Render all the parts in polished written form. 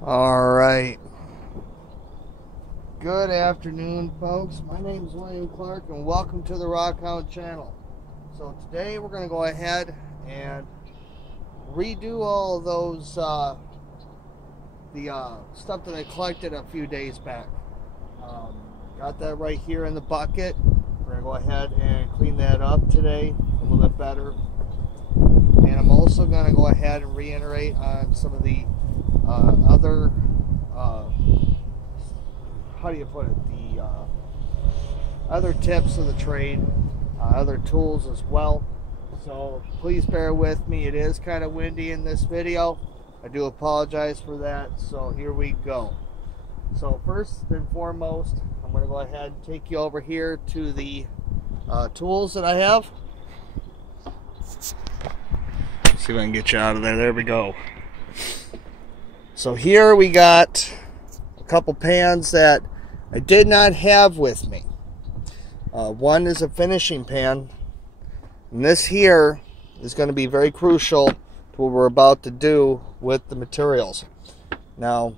All right. Good afternoon, folks. My name is William Clark, and welcome to the Rockhound channel. So today we're going to go ahead and redo all of those stuff that I collected a few days back. Got that right here in the bucket. We're going to go ahead and clean that up today a little bit better. And I'm also going to go ahead and reiterate on some of the other, how do you put it, the other tips of the trade, other tools as well. So please bear with me. It is kind of windy in this video. I do apologize for that. So here we go. So first and foremost, I'm going to go ahead and take you over here to the tools that I have. See if I can get you out of there. There we go. So here we got a couple pans that I did not have with me. One is a finishing pan, and this here is going to be very crucial to what we're about to do with the materials. Now,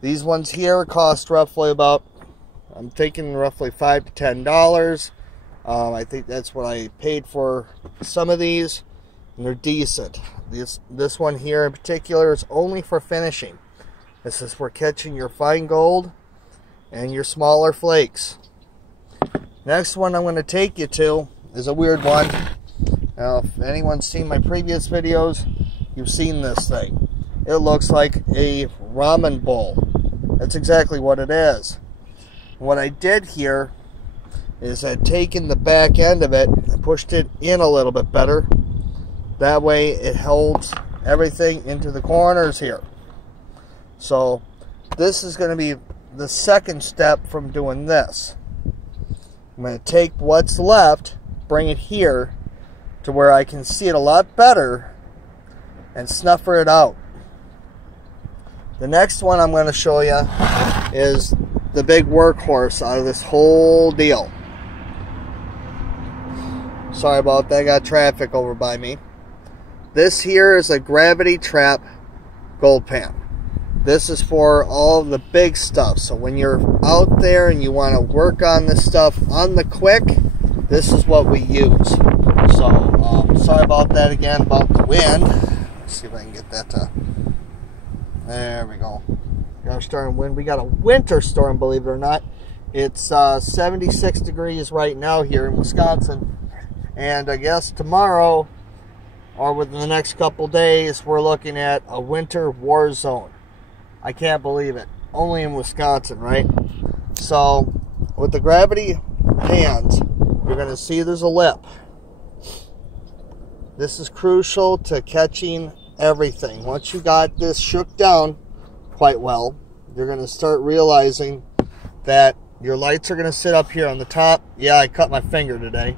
these ones here cost roughly about, I'm thinking roughly $5 to $10. I think that's what I paid for some of these, and they're decent. This one here in particular is only for finishing. This is for catching your fine gold and your smaller flakes. Next one I'm going to take you to is a weird one. Now, if anyone's seen my previous videos, you've seen this thing. It looks like a ramen bowl. That's exactly what it is. What I did here is I'd taken the back end of it and pushed it in a little bit better. That way it holds everything into the corners here. So this is going to be the second step from doing this. I'm going to take what's left, bring it here to where I can see it a lot better and snuffer it out. The next one I'm going to show you is the big workhorse out of this whole deal. Sorry about that, I got traffic over by me. This here is a gravity trap gold pan. This is for all of the big stuff. So when you're out there and you want to work on this stuff on the quick, this is what we use. So sorry about that again about the wind. Let's see if I can get that to, there we go. Got a storm wind. We got a winter storm, believe it or not. It's 76 degrees right now here in Wisconsin. And I guess tomorrow, or within the next couple days, we're looking at a winter war zone. I can't believe it. Only in Wisconsin, right? So, with the gravity pans, you're going to see there's a lip. This is crucial to catching everything. Once you got this shook down quite well, you're going to start realizing that your lights are going to sit up here on the top. Yeah, I cut my finger today.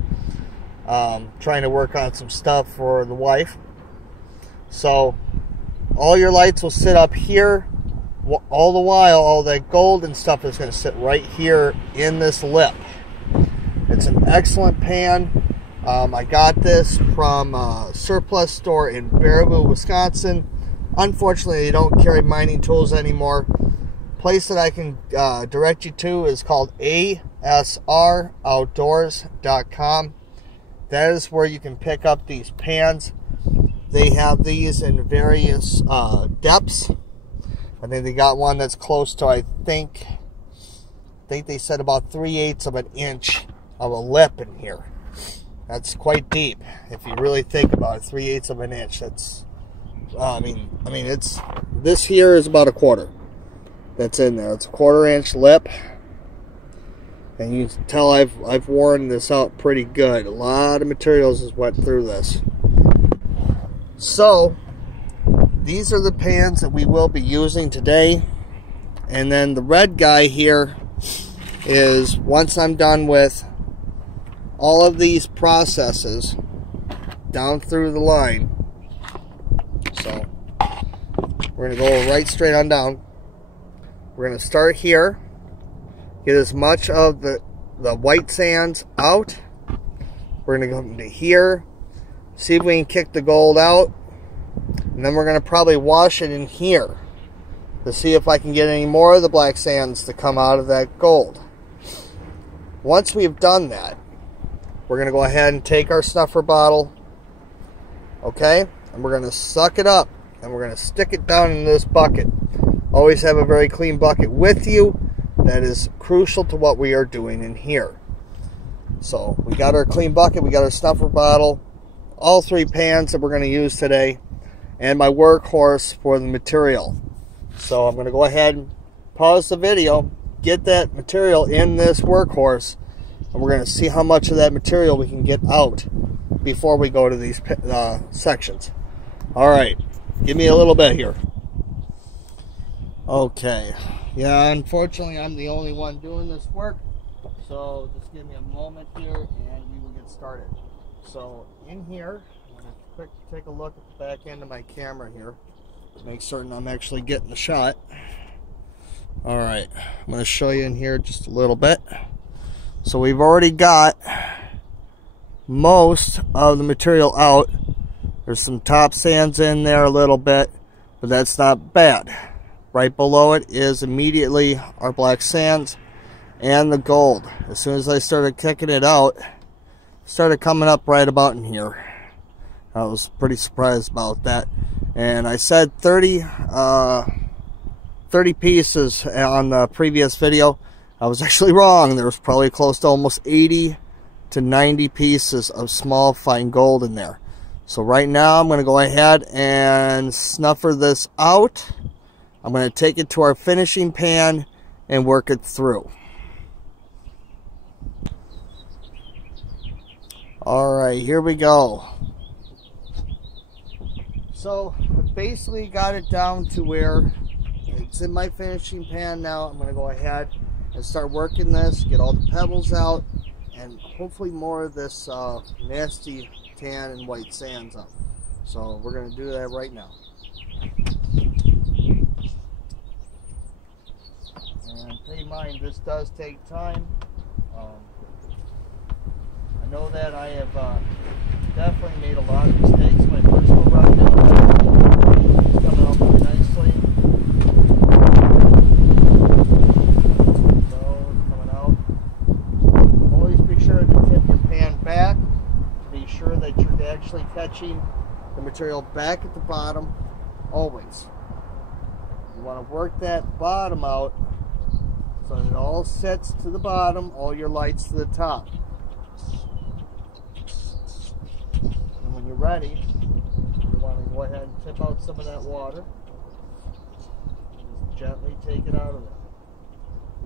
Trying to work on some stuff for the wife. So all your lights will sit up here. All the while, all that gold and stuff is going to sit right here in this lip. It's an excellent pan. I got this from a surplus store in Baraboo, Wisconsin. Unfortunately, they don't carry mining tools anymore. Place that I can direct you to is called ASROutdoors.com. That is where you can pick up these pans. They have these in various depths. I think they got one that's close to, I think they said about 3/8 of an inch of a lip in here. That's quite deep if you really think about it. 3/8 of an inch. That's, I mean, it's, this here is about a quarter. That's in there. It's a 1/4 inch lip. And you can tell I've worn this out pretty good. A lot of materials has went through this. So these are the pans that we will be using today. And then the red guy here is, once I'm done with all of these processes down through the line. So we're going to go right straight on down. We're going to start here. Get as much of the white sands out. We're going to go into here. See if we can kick the gold out. And then we're going to probably wash it in here. to see if I can get any more of the black sands to come out of that gold. Once we've done that, we're going to go ahead and take our snuffer bottle, okay, and we're going to suck it up, and we're going to stick it down in this bucket. Always have a very clean bucket with you. That is crucial to what we are doing in here. So we got our clean bucket, we got our snuffer bottle, all 3 pans that we're going to use today, and my workhorse for the material. So I'm going to go ahead and pause the video, get that material in this workhorse, and we're going to see how much of that material we can get out before we go to these sections. Alright, give me a little bit here. Okay, yeah, unfortunately I'm the only one doing this work, so just give me a moment here and we will get started. So in here, I'm going to quick take a look at the back end of my camera here, make certain I'm actually getting the shot. Alright, I'm going to show you in here just a little bit. So we've already got most of the material out. There's some top sands in there a little bit, but that's not bad. Right below it is immediately our black sands and the gold. As soon as I started kicking it out, it started coming up right about in here. I was pretty surprised about that. And I said 30 pieces on the previous video. I was actually wrong. There was probably close to almost 80 to 90 pieces of small fine gold in there. So right now I'm going to go ahead and snuffer this out. I'm going to take it to our finishing pan and work it through. Alright, here we go. So I basically got it down to where it's in my finishing pan now. I'm going to go ahead and start working this, get all the pebbles out, and hopefully more of this nasty tan and white sands up. So we're going to do that right now. And pay in mind, this does take time. I know that I have definitely made a lot of mistakes my first go around doing that. It's coming out very nicely. So it's coming out. Always be sure to tip your pan back to be sure that you're actually catching the material back at the bottom. Always. You want to work that bottom out so that it all sits to the bottom, all your lights to the top. And when you're ready, you want to go ahead and tip out some of that water. Just gently take it out of there.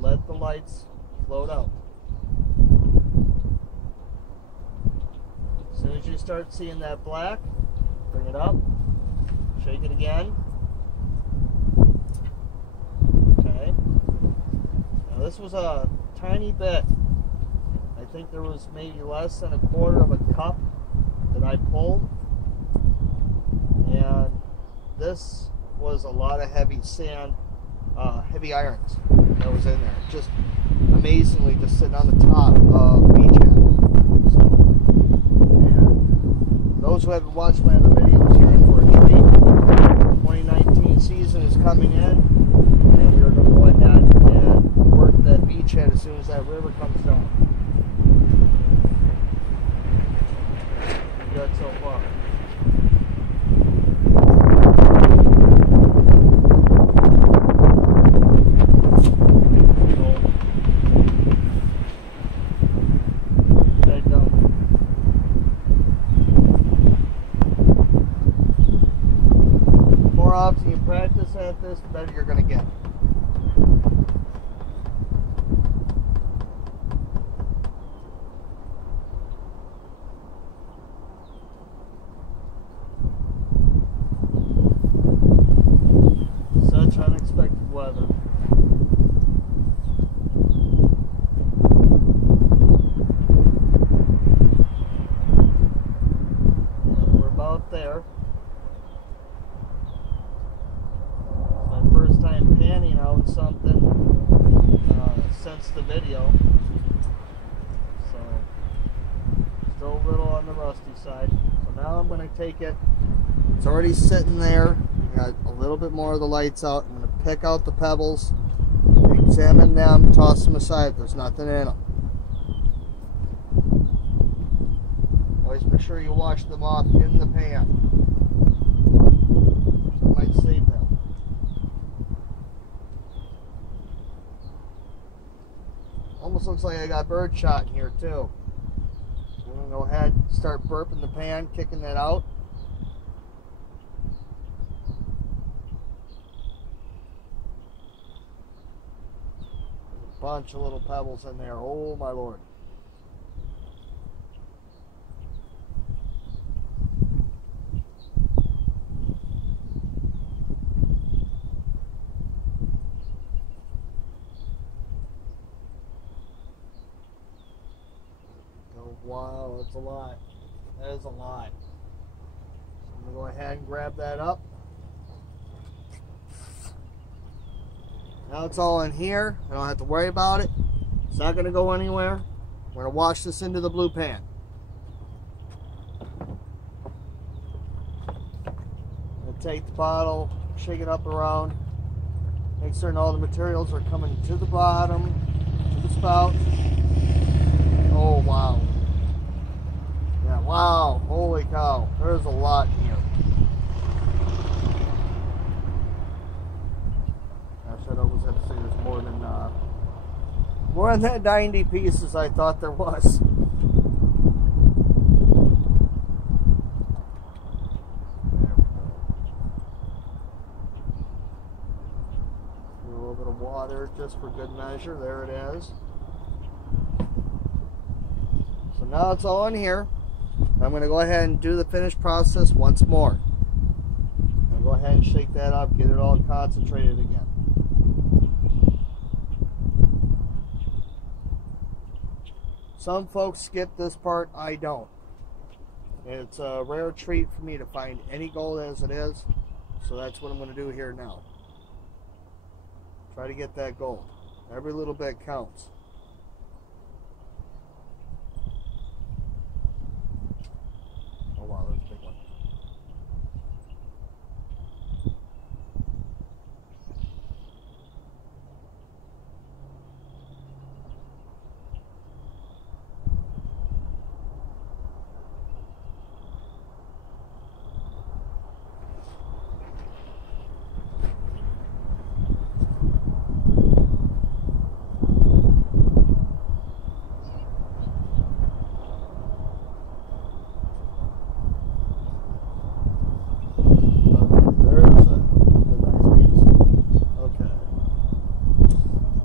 Let the lights float out. As soon as you start seeing that black, bring it up, shake it again. Okay. Now this was a tiny bit. I think there was maybe less than a quarter of a cup that I pulled. And this was a lot of heavy sand, heavy irons that was in there. Just amazingly just sitting on the top of beachhead. So, and those who haven't watched my other videos, you're in for a treat. 2019 season is coming in, and we are going to go ahead and work that beachhead as soon as that river comes down. Good so far. The more often you practice at this, the better you're going to get. Unexpected weather. And we're about there. It's my first time panning out something since the video, so still a little on the rusty side. So now I'm going to take it. It's already sitting there. Got a little bit more of the lights out. I'm going to pick out the pebbles, examine them, toss them aside if there's nothing in them. Always make sure you wash them off in the pan. That might save them. Almost looks like I got birdshot in here too. I'm going to go ahead and start burping the pan, kicking that out. There's a bunch of little pebbles in there. Oh my Lord. Wow, that's a lot. That is a lot. So I'm going to go ahead and grab that up. Now it's all in here. I don't have to worry about it. It's not going to go anywhere. We're going to wash this into the blue pan. I'm going to take the bottle, shake it up around, make certain all the materials are coming to the bottom, to the spout. Oh, wow. Yeah, wow, holy cow, there's a lot in here. Gosh, I'd almost have to say there's more than that 90 pieces I thought there was. There we go. Do a little bit of water just for good measure. There it is. So now it's all in here. I'm going to go ahead and do the finished process once more. I'm going to go ahead and shake that up, get it all concentrated again. Some folks skip this part, I don't. It's a rare treat for me to find any gold as it is, so that's what I'm going to do here now. Try to get that gold. Every little bit counts. Wow, that's a big one.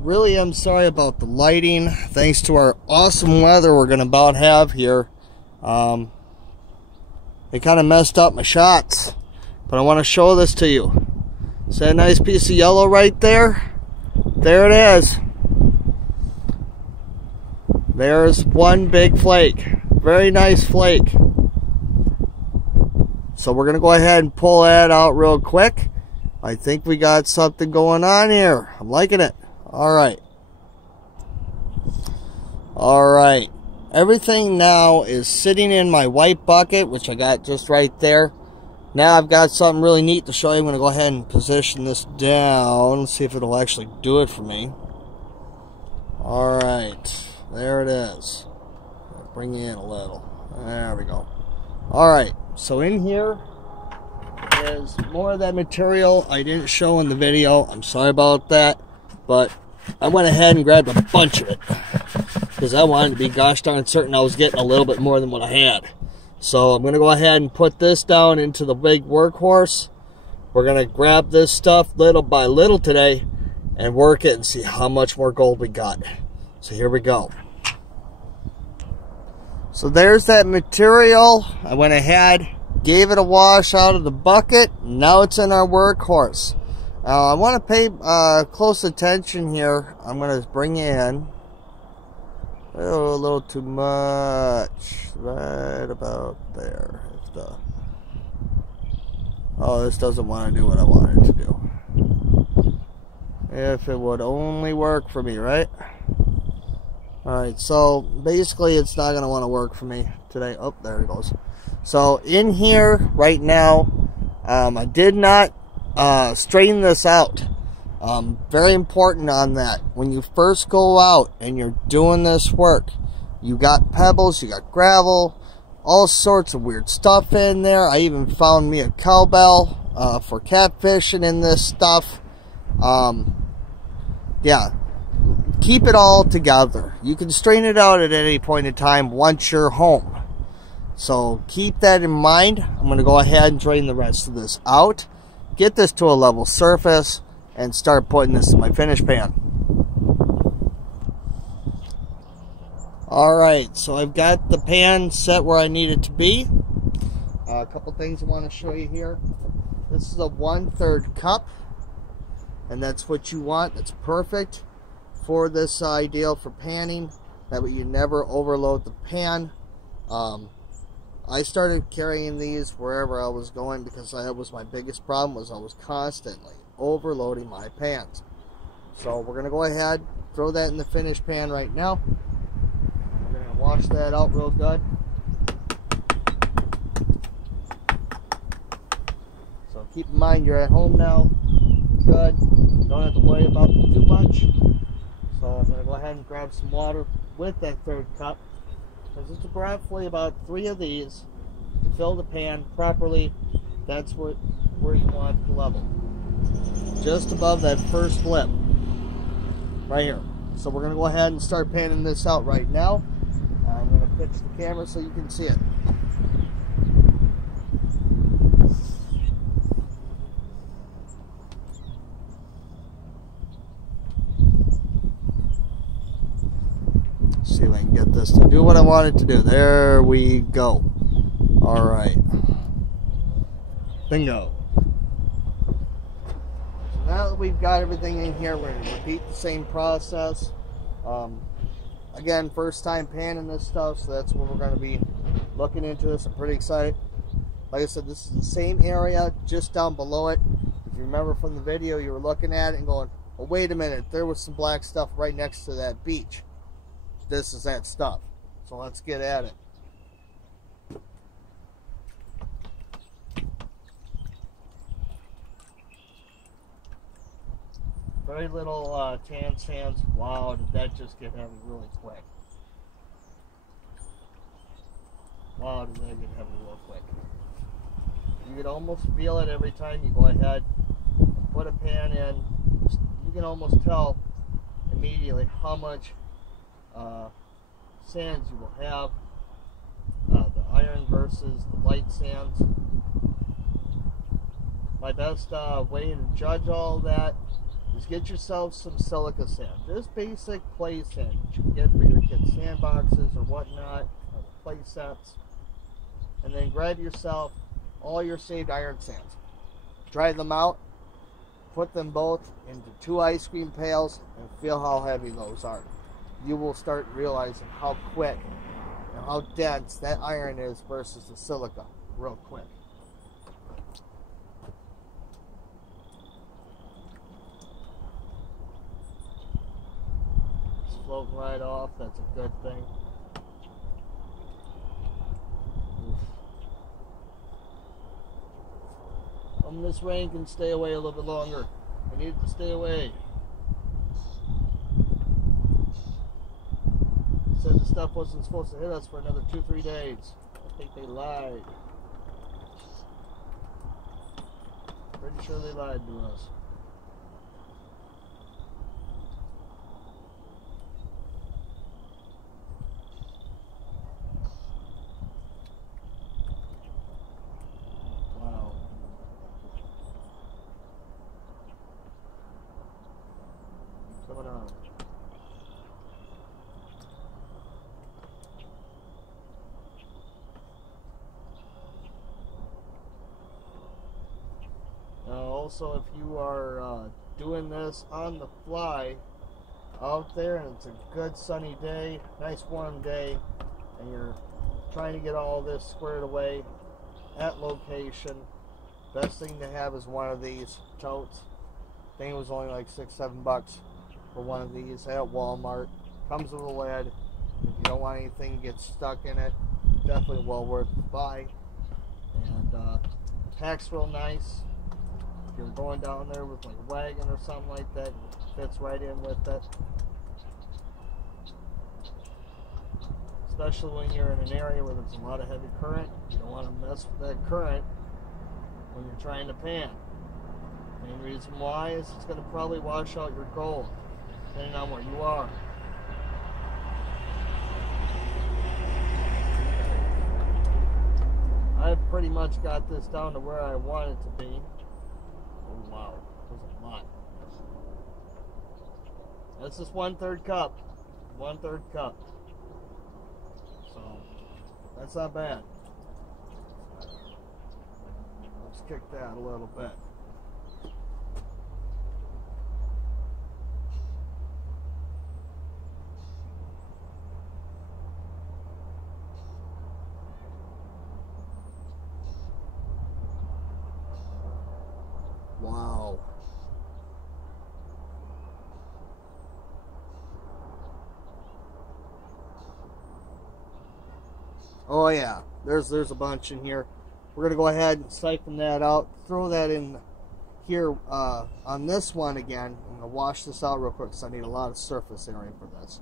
Really am sorry about the lighting. Thanks to our awesome weather we're gonna about have here, it kind of messed up my shots, but I want to show this to you. See that nice piece of yellow right there? There it is. There's one big flake. Very nice flake. So we're gonna go ahead and pull that out real quick. I think we got something going on here. I'm liking it. Alright. Alright. Everything now is sitting in my white bucket, which I got just right there. Now I've got something really neat to show you. I'm going to go ahead and position this down. See if it'll actually do it for me. Alright. There it is. I'll bring you in a little. There we go. Alright. So in here is more of that material I didn't show in the video. I'm sorry about that. But I went ahead and grabbed a bunch of it because I wanted to be gosh darn certain I was getting a little bit more than what I had. So I'm going to go ahead and put this down into the big workhorse. We're going to grab this stuff little by little today and work it and see how much more gold we got. So here we go. So there's that material. I went ahead, gave it a wash out of the bucket. Now it's in our workhorse. I want to pay close attention here. I'm going to bring in a little too much. Right about there. Oh, this doesn't want to do what I want it to do. If it would only work for me, right? Alright, so basically it's not going to want to work for me today. Oh, there it goes. So in here right now, I did not straighten this out. Very important on that. When you first go out and you're doing this work, you got pebbles, you got gravel, all sorts of weird stuff in there. I even found me a cowbell for catfishing in this stuff. Yeah, keep it all together. You can straighten it out at any point in time once you're home. So keep that in mind. I'm going to go ahead and drain the rest of this out, get this to a level surface, and start putting this in my finish pan. Alright, so I've got the pan set where I need it to be. A couple things I want to show you here. This is a 1/3 cup, and that's what you want. That's perfect for this ideal for panning. That way you never overload the pan. I started carrying these wherever I was going because that was my biggest problem, was I was constantly overloading my pans. So we're going to go ahead, throw that in the finish pan right now. We're going to wash that out real good. So keep in mind you're at home now. Good. Don't have to worry about too much. So I'm going to go ahead and grab some water with that 1/3 cup. Because it's roughly about 3 of these to fill the pan properly. That's where you want the level. Just above that first lip. Right here. So we're going to go ahead and start panning this out right now. I'm going to pitch the camera so you can see it. See if I can get this to do what I want it to do. There we go. Alright. Bingo. So now that we've got everything in here, we're going to repeat the same process. Again, first time panning this stuff, so that's what we're going to be looking into this. I'm pretty excited. Like I said, this is the same area just down below it. If you remember from the video, you were looking at it and going, well, wait a minute, there was some black stuff right next to that beach. This is that stuff. So let's get at it. Very little tan sands. Wow, did that just get heavy really quick. Wow, did that get heavy real quick. You could almost feel it every time you go ahead and put a pan in. You can almost tell immediately how much sands you will have. The iron versus the light sands. My best way to judge all that is get yourself some silica sand. Just basic play sand that you can get for your kids' sandboxes or whatnot, or play sets. And then grab yourself all your saved iron sands. Dry them out, put them both into 2 ice cream pails, and feel how heavy those are. You will start realizing how quick and how dense that iron is versus the silica real quick. It's floating right off, that's a good thing. This rain can stay away a little bit longer. I need it to stay away. Said the stuff wasn't supposed to hit us for another 2-3 days. I think they lied. Pretty sure they lied to us. Wow. Coming on. Also, if you are doing this on the fly out there and it's a good sunny day, nice warm day, and you're trying to get all this squared away at location, best thing to have is one of these totes. I think it was only like $6-7 for one of these at Walmart. Comes with a lid. If you don't want anything to get stuck in it, definitely well worth the buy. And packs real nice. If you're going down there with like a wagon or something like that, it fits right in with it. Especially when you're in an area where there's a lot of heavy current. You don't want to mess with that current when you're trying to pan. Main reason why is it's going to probably wash out your gold, depending on where you are. I've pretty much got this down to where I want it to be. Oh wow, there's a lot. That's just 1/3 cup. 1/3 cup. So that's not bad. Let's kick that a little bit. Wow. Oh yeah, there's a bunch in here. We're gonna go ahead and siphon that out, throw that in here on this one again. I'm gonna wash this out real quick because I need a lot of surface area for this.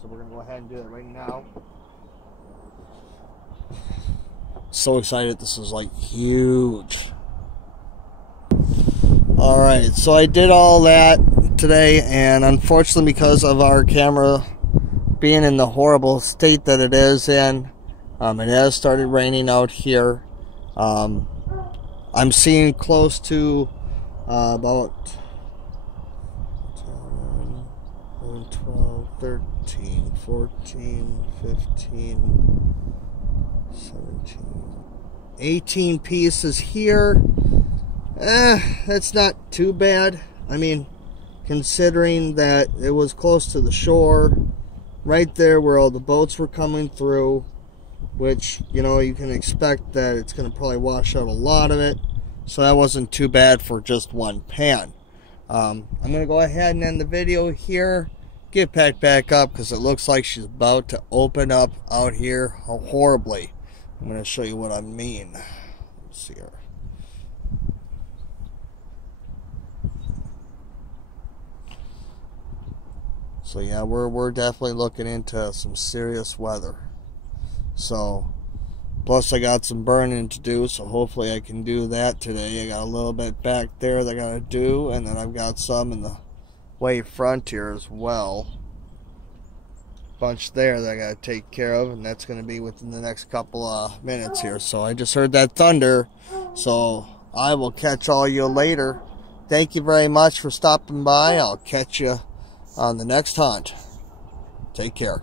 So we're gonna go ahead and do that right now. So excited, this is like huge. Alright, so I did all that today, and unfortunately because of our camera being in the horrible state that it is in, it has started raining out here. I'm seeing close to about 10, 12, 13, 14, 15, 17, 18 pieces here. That's not too bad. I mean, considering that it was close to the shore, right there where all the boats were coming through, which, you know, you can expect that it's going to probably wash out a lot of it. So that wasn't too bad for just one pan. I'm going to go ahead and end the video here. Get packed back up because it looks like she's about to open up out here horribly. I'm going to show you what I mean. Let's see here. So yeah, we're definitely looking into some serious weather. So, plus I got some burning to do, so hopefully I can do that today. I got a little bit back there that I gotta do, and then I've got some in the way front here as well. Bunch there that I gotta take care of, and that's gonna be within the next couple of minutes here. So I just heard that thunder, so I will catch all you later. Thank you very much for stopping by. I'll catch you on the next hunt. Take care.